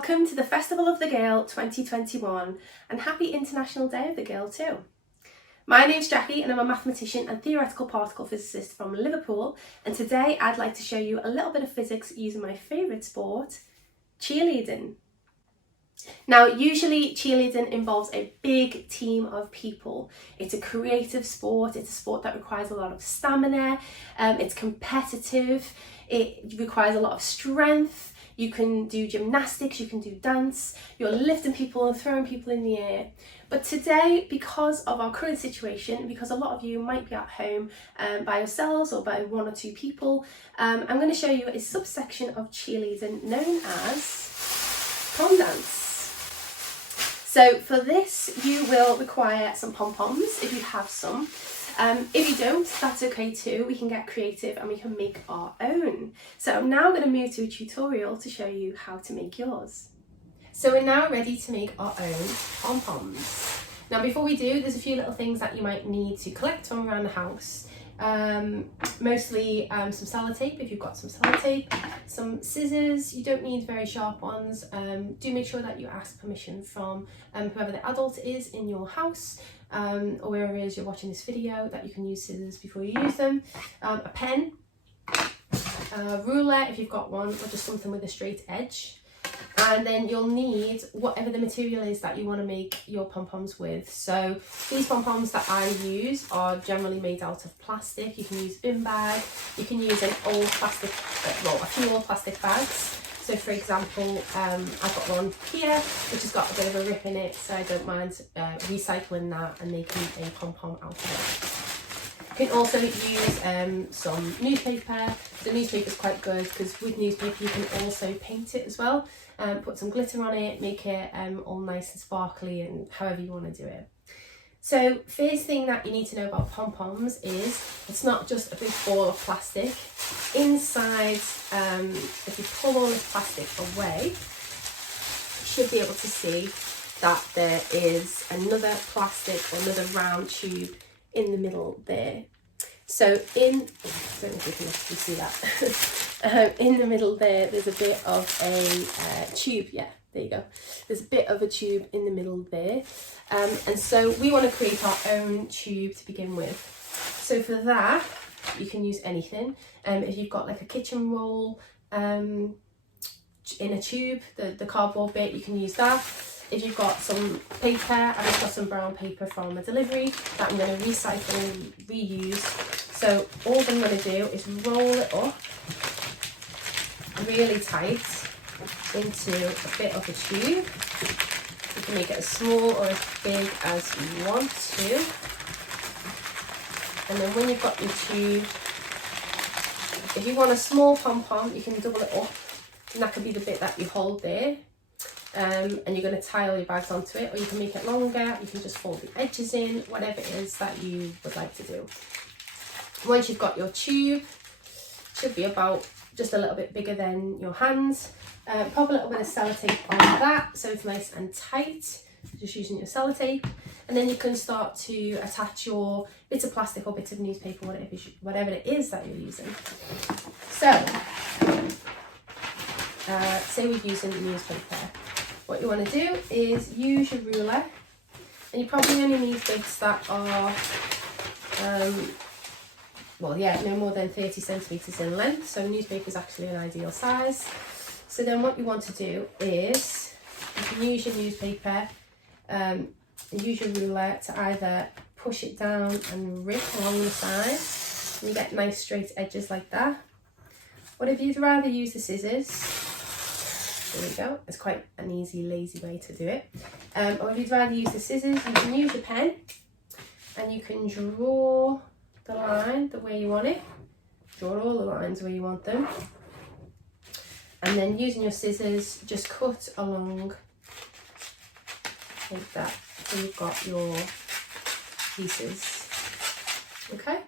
Welcome to the Festival of the Girl 2021 and happy International Day of the Girl too. My name's Jackie and I'm a mathematician and theoretical particle physicist from Liverpool, and today I'd like to show you a little bit of physics using my favourite sport, cheerleading. Now, usually cheerleading involves a big team of people. It's a creative sport, it's a sport that requires a lot of stamina, it's competitive, it requires a lot of strength. You can do gymnastics, you can do dance, you're lifting people and throwing people in the air. But today, because of our current situation, because a lot of you might be at home by yourselves or by one or two people, I'm going to show you a subsection of cheerleading known as pom dance. So for this, you will require some pom-poms if you have some. If you don't, that's okay too. We can get creative and we can make our own. So I'm now going to move to a tutorial to show you how to make yours. So we're now ready to make our own pom-poms. Now before we do, there's a few little things that you might need to collect from around the house. Mostly some sellotape, if you've got some sellotape, some scissors. You don't need very sharp ones. Do make sure that you ask permission from whoever the adult is in your house, or wherever it is you're watching this video, that you can use scissors before you use them. A pen, a ruler if you've got one, or just something with a straight edge. And then you'll need whatever the material is that you want to make your pom-poms with. So these pom-poms that I use are generally made out of plastic. You can use a bin bag, you can use an old plastic, a few old plastic bags. So for example, I've got one here which has got a bit of a rip in it, so I don't mind recycling that and making a pom-pom out of it. You can also use some newspaper. The newspaper is quite good because with newspaper you can also paint it as well. Put some glitter on it, make it all nice and sparkly, and however you want to do it. So first thing that you need to know about pom-poms is it's not just a big ball of plastic. Inside, if you pull all this plastic away, you should be able to see that there is another plastic or another round tube in the middle there. So I don't know if you can actually see that. In the middle there's a bit of a tube. Yeah, there you go. There's a bit of a tube in the middle there. And so we want to create our own tube to begin with. So for that, you can use anything. If you've got like a kitchen roll in a tube, the cardboard bit, you can use that. If you've got some paper, I've got some brown paper from a delivery that I'm going to recycle and reuse. So all I'm going to do is roll it up really tight into a bit of a tube. You can make it as small or as big as you want to. And then when you've got your tube, if you want a small pom-pom, you can double it up, and that could be the bit that you hold there. And you're going to tie all your bags onto it, or you can make it longer, you can just fold the edges in, whatever it is that you would like to do. Once you've got your tube, should be about just a little bit bigger than your hands, pop a little bit of sellotape on that so it's nice and tight, just using your sellotape, and then you can start to attach your bits of plastic or bits of newspaper, whatever it is that you're using. So say we're using the newspaper. What you want to do is use your ruler, and you probably only need bits that are no more than 30 centimetres in length, so newspaper is actually an ideal size. So then what you want to do is you can use your newspaper, use your ruler to either push it down and rip along the side, and you get nice straight edges like that. Or if you'd rather use the scissors, there we go, it's quite an easy, lazy way to do it. Or if you'd rather use the scissors, you can use your pen and you can draw the line the way you want it. Draw all the lines where you want them. And then using your scissors, just cut along like that so you've got your pieces. Okay?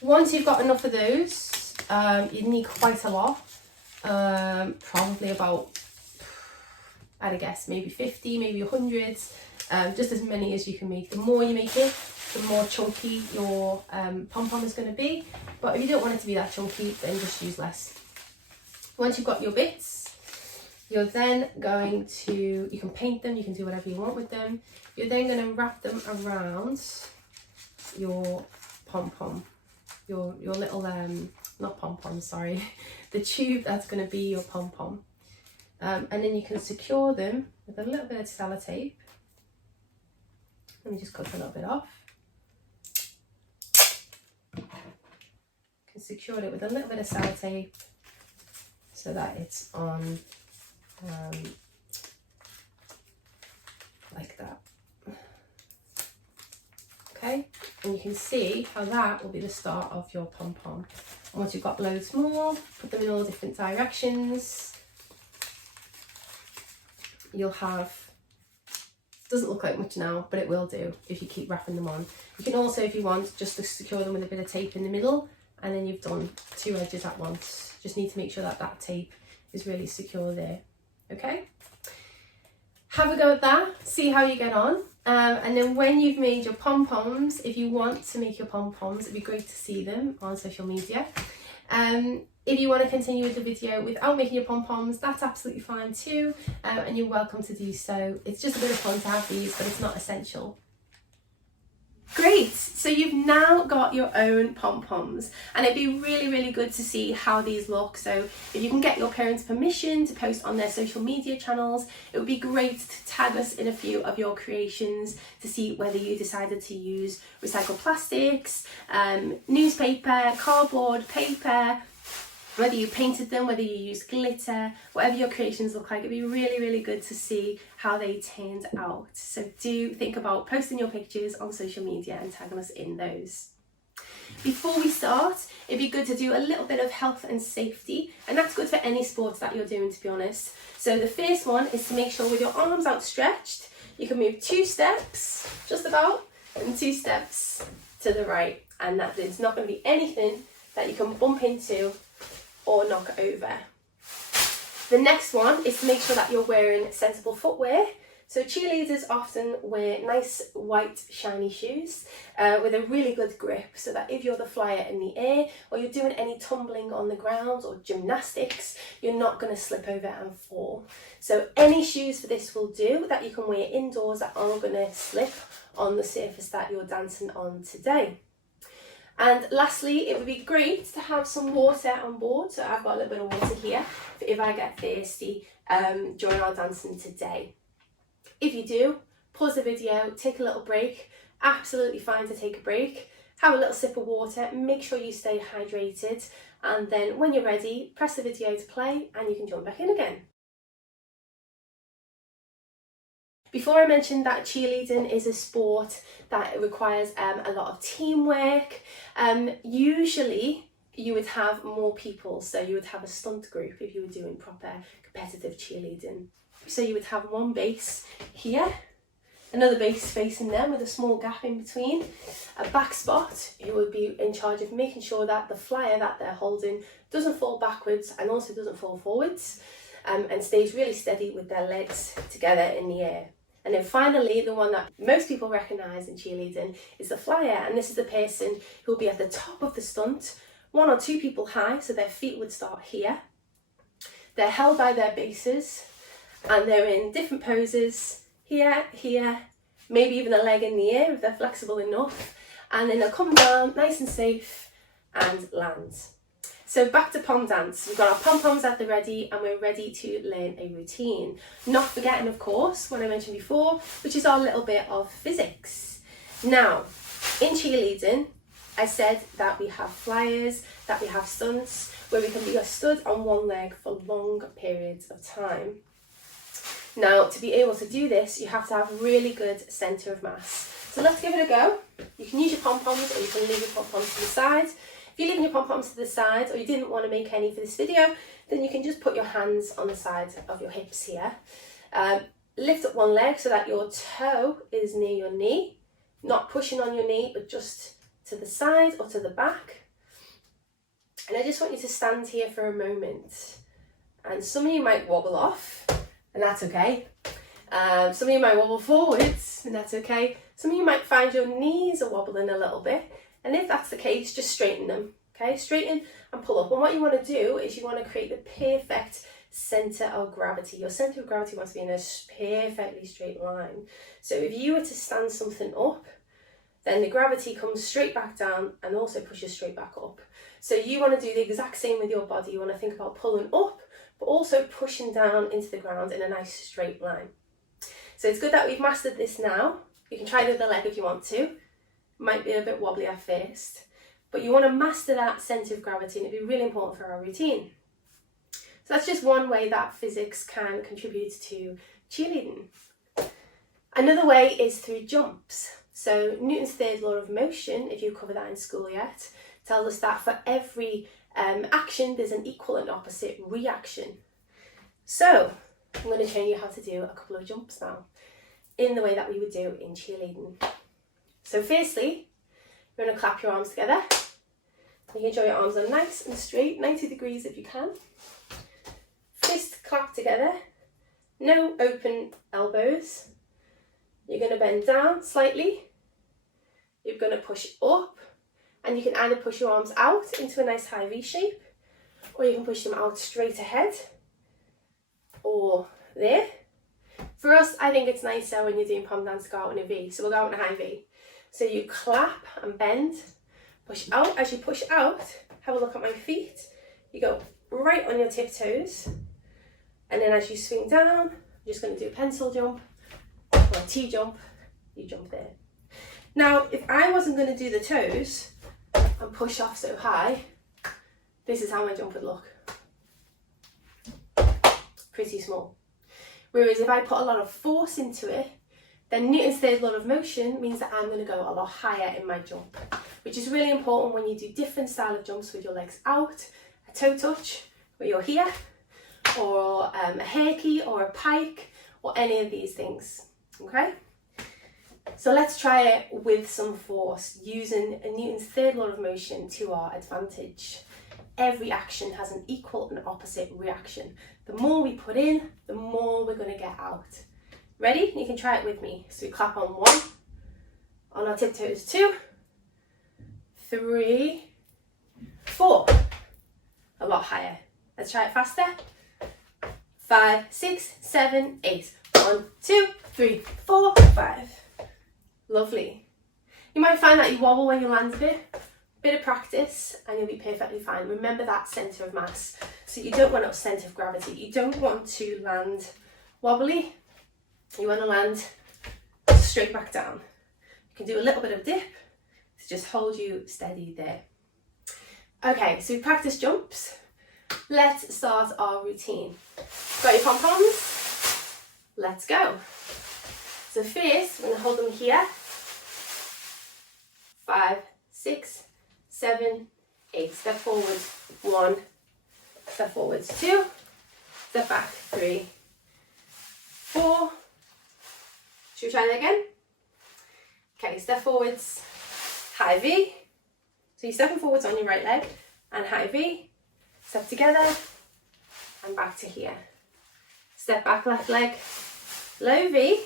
Once you've got enough of those, you need quite a lot. Probably about, I'd guess, maybe 50, maybe hundreds, just as many as you can make. The more you make it, the more chunky your pom-pom is going to be. But if you don't want it to be that chunky, then just use less. Once you've got your bits, You're then going to, you can paint them, you can do whatever you want with them. You're then going to wrap them around your pom-pom, your little, not pom-pom, sorry, the tube that's going to be your pom-pom. And then you can secure them with a little bit of sellotape. Let me just cut a little bit off. You can secure it with a little bit of sellotape so that it's on like that. Okay, and you can see how that will be the start of your pom-pom. And once you've got loads more, put them in all different directions. You'll have, doesn't look like much now, but it will do if you keep wrapping them on. You can also, if you want, just to secure them with a bit of tape in the middle, and then you've done two edges at once. Just need to make sure that that tape is really secure there. Okay, have a go at that, see how you get on. And then when you've made your pom-poms, if you want to make your pom-poms, it'd be great to see them on social media. If you want to continue with the video without making your pom-poms, that's absolutely fine too, and you're welcome to do so. It's just a bit of fun to have these, but it's not essential. Great, so you've now got your own pom-poms, and it'd be really good to see how these look. So if you can get your parents' permission to post on their social media channels, it would be great to tag us in a few of your creations to see whether you decided to use recycled plastics, newspaper, cardboard, paper, whether you painted them, whether you used glitter, whatever your creations look like. It'd be really good to see how they turned out. So do think about posting your pictures on social media and tagging us in those. Before we start, it'd be good to do a little bit of health and safety, and that's good for any sports that you're doing, to be honest. So the first one is to make sure with your arms outstretched, you can move 2 steps, just about, and 2 steps to the right, and that there's not going to be anything that you can bump into or knock over. The next one is to make sure that you're wearing sensible footwear. So cheerleaders often wear nice white shiny shoes with a really good grip, so that if you're the flyer in the air or you're doing any tumbling on the ground or gymnastics, you're not going to slip over and fall. So any shoes for this will do, that you can wear indoors, that aren't going to slip on the surface that you're dancing on today. And lastly, it would be great to have some water on board. So I've got a little bit of water here if I get thirsty during our dancing today. If you do, pause the video, take a little break. Absolutely fine to take a break. Have a little sip of water, make sure you stay hydrated, and then when you're ready, press the video to play and you can jump back in again. Before I mentioned that cheerleading is a sport that requires a lot of teamwork, usually you would have more people. So you would have a stunt group if you were doing proper competitive cheerleading. So you would have one base here, another base facing them with a small gap in between, a back spot who would be in charge of making sure that the flyer that they're holding doesn't fall backwards and also doesn't fall forwards, and stays really steady with their legs together in the air. And then finally, the one that most people recognise in cheerleading is the flyer, and this is the person who will be at the top of the stunt, 1 or 2 people high, so their feet would start here. They're held by their bases, and they're in different poses, here, maybe even a leg in the air if they're flexible enough, and then they'll come down nice and safe and land. So back to pom dance. We've got our pom-poms at the ready, and we're ready to learn a routine. Not forgetting, of course, what I mentioned before, which is our little bit of physics. Now, in cheerleading, I said that we have flyers, that we have stunts, where we can be stood on one leg for long periods of time. Now, to be able to do this, you have to have a really good centre of mass. So let's give it a go. You can use your pom-poms, or you can leave your pom-poms to the side. If you're leaving your pom-poms to the side, or you didn't want to make any for this video, then you can just put your hands on the side of your hips here. Lift up one leg so that your toe is near your knee, not pushing on your knee, but just to the side or to the back. And I just want you to stand here for a moment. And some of you might wobble off, and that's okay. Some of you might wobble forwards, and that's okay. Some of you might find your knees are wobbling a little bit. And if that's the case, just straighten them, okay? Straighten and pull up. And what you want to do is you want to create the perfect centre of gravity. Your centre of gravity wants to be in a perfectly straight line. So if you were to stand something up, then the gravity comes straight back down and also pushes straight back up. So you want to do the exact same with your body. You want to think about pulling up, but also pushing down into the ground in a nice straight line. So it's good that we've mastered this now. You can try it with the leg if you want to. Might be a bit wobbly at first, but you want to master that centre of gravity, and it'd be really important for our routine. So that's just one way that physics can contribute to cheerleading. Another way is through jumps. So Newton's third law of motion, if you cover that in school yet, tells us that for every action there's an equal and opposite reaction. So I'm going to show you how to do a couple of jumps now in the way that we would do in cheerleading. So firstly, you're going to clap your arms together. You can draw your arms are nice and straight, 90 degrees if you can. Fist clap together, no open elbows. You're going to bend down slightly. You're going to push up, and you can either push your arms out into a nice high V shape, or you can push them out straight ahead, or there. For us, I think it's nicer when you're doing pom dance to go out in a V, so we'll go out in a high V. So you clap and bend, push out. As you push out, have a look at my feet. You go right on your tiptoes, and then as you swing down, I'm just going to do a pencil jump or a T jump. You jump there. Now, if I wasn't going to do the toes and push off so high, this is how my jump would look. Pretty small. Whereas if I put a lot of force into it, then Newton's third law of motion means that I'm going to go a lot higher in my jump, which is really important when you do different style of jumps with your legs out, a toe touch, where you're here, or a hairkey or a pike, or any of these things, okay? So let's try it with some force, using Newton's third law of motion to our advantage. Every action has an equal and opposite reaction. The more we put in, the more we're going to get out. Ready? You can try it with me. So we clap on 1, on our tiptoes 2, 3, 4. A lot higher. Let's try it faster. 5, 6, 7, 8. 1, 2, 3, 4, 5. Lovely. You might find that you wobble when you land a bit of practice and you'll be perfectly fine. Remember that centre of mass. So you don't want a centre of gravity. You don't want to land wobbly. You want to land straight back down. You can do a little bit of dip to just hold you steady there. Okay, so we practice jumps. Let's start our routine. Got your pom-poms? Let's go. So first, we're going to hold them here. 5, 6, 7, 8. Step forward 1, step forwards 2, step back 3, 4. Should we try that again? Okay, step forwards, high V. So you're stepping forwards on your right leg and high V. Step together and back to here. Step back left leg, low V.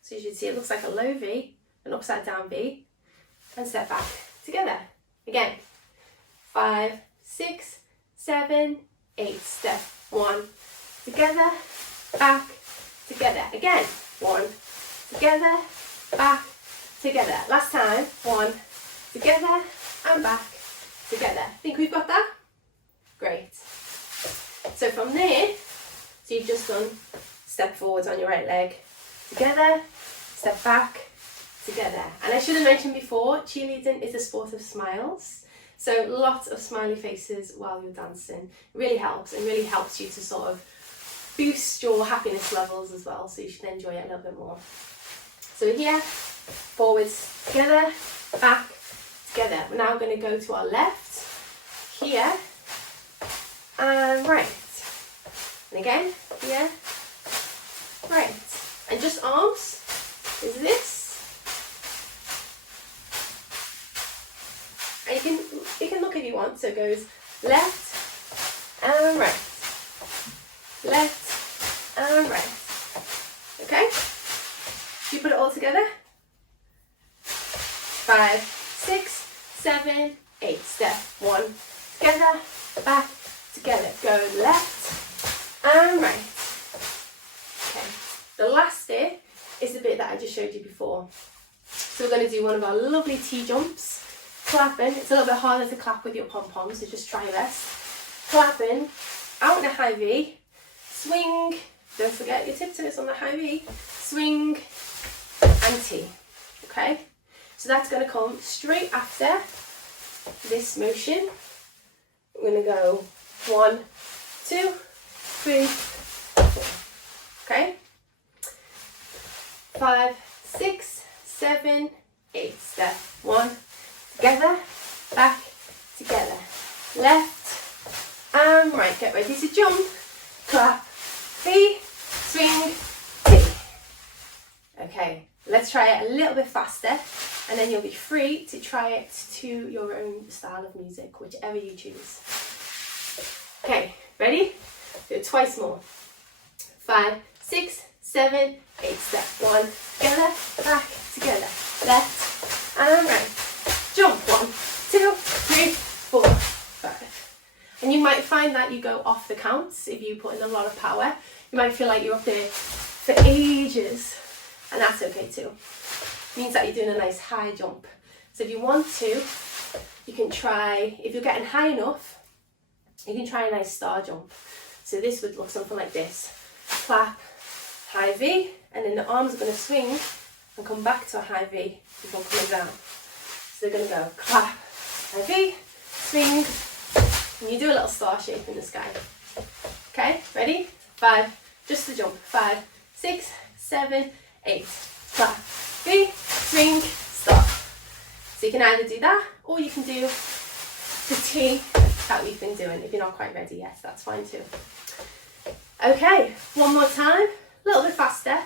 So you should see it looks like a low V, an upside down V. And step back together. Again, 5, 6, 7, 8. Step 1, together, back, together. Again, 1, together, back, together. Last time, 1, together, and back, together. Think we've got that? Great. So from there, so you've just done step forwards on your right leg, together, step back, together. And I should have mentioned before, cheerleading is a sport of smiles. So lots of smiley faces while you're dancing. It really helps, and really helps you to sort of boost your happiness levels as well, so you should enjoy it a little bit more. So here, forwards, together, back, together. We're now going to go to our left, here, and right. And again, here, right. And just arms is this. And you can look if you want, so it goes left and right, left and right. Okay? You put it all together. 5, 6, 7, 8. Step 1, together, back, together. Go left do one of our lovely T jumps. Clapping. It's a little bit harder to clap with your pom-poms, so just try your best. Clapping, out in a high V, swing, don't forget your tiptoes on the high V, swing and T, okay? So that's going to come straight after this motion. We're going to go 1, 2, 3, 4, okay? 5, 6, 7, 8, step 1, together, back, together, left and right. Get ready to jump, clap, V, swing, T. Okay, let's try it a little bit faster and then you'll be free to try it to your own style of music, whichever you choose. Okay, ready? Do it twice more. 5, 6, 7, 8, step 1, together, back, together, left and right. Jump 1, 2, 3, 4, 5. And you might find that you go off the counts if you put in a lot of power. You might feel like you're up there for ages, and that's okay too. It means that you're doing a nice high jump. So if you want to, you can try, if you're getting high enough, you can try a nice star jump. So this would look something like this. Clap, high V, and then the arms are going to swing and come back to a high V before coming down. So they're going to go clap, high V, swing, and you do a little star shape in the sky. Okay, ready? 5, just the jump. 5, 6, 7, 8. Clap, V, swing, star. So you can either do that or you can do the T that we've been doing. If you're not quite ready yet, that's fine too. Okay, one more time, a little bit faster.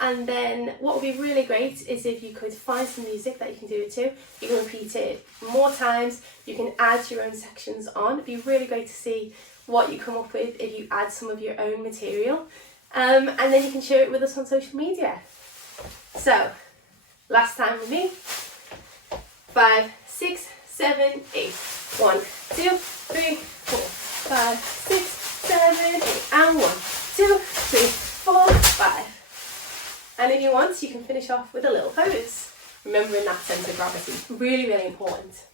And then what would be really great is if you could find some music that you can do it to. You can repeat it more times. You can add your own sections on. It'd be really great to see what you come up with if you add some of your own material. And then you can share it with us on social media. So, last time with me. 5, 6, 7, 8. 1, 2, 3, 4. 5, 6, 7, 8. And 1, 2, 3, 4, 5. And if you want, you can finish off with a little pose. Remembering that centre of gravity, really, really important.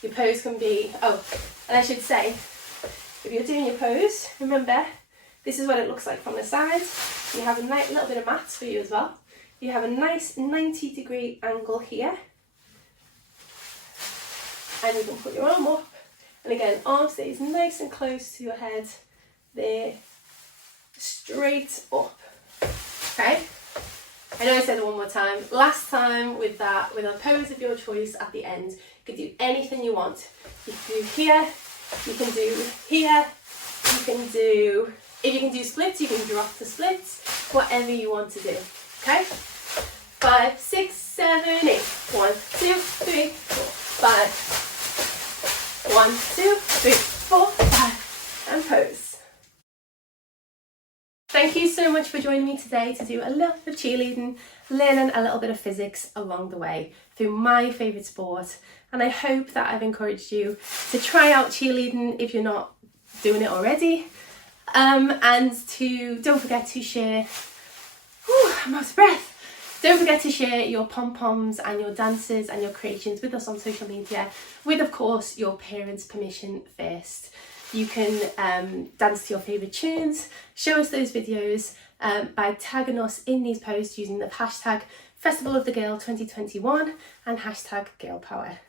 Your pose can be, oh, and I should say, if you're doing your pose, remember, this is what it looks like from the side. You have a little bit of mats for you as well. You have a nice 90-degree angle here. And you can put your arm up. And again, arm stays nice and close to your head. There, straight up. Okay, I know I said it one more time. Last time with a pose of your choice at the end, you can do anything you want. You can do here, you can do here, you can do, if you can do splits, you can drop the splits, whatever you want to do. Okay, 5, 6, 7, 8. 1, 2, 3, 4, 5. 1, 2, 3, 4, 5, and pose. Thank you so much for joining me today to do a little bit of cheerleading, learning a little bit of physics along the way through my favourite sport. And I hope that I've encouraged you to try out cheerleading if you're not doing it already. And to don't forget to share, I'm out of breath. Don't forget to share your pom-poms and your dances and your creations with us on social media, with of course your parents' permission first. You can dance to your favourite tunes, show us those videos by tagging us in these posts using the hashtag Festival of the Girl 2021 and hashtag Girl Power.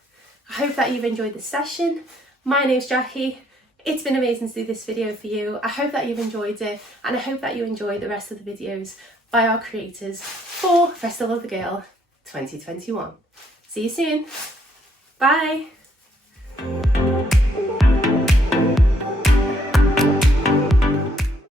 I hope that you've enjoyed this session. My name's Jackie. It's been amazing to do this video for you. I hope that you've enjoyed it, and I hope that you enjoy the rest of the videos by our creators for Festival of the Girl 2021. See you soon. Bye.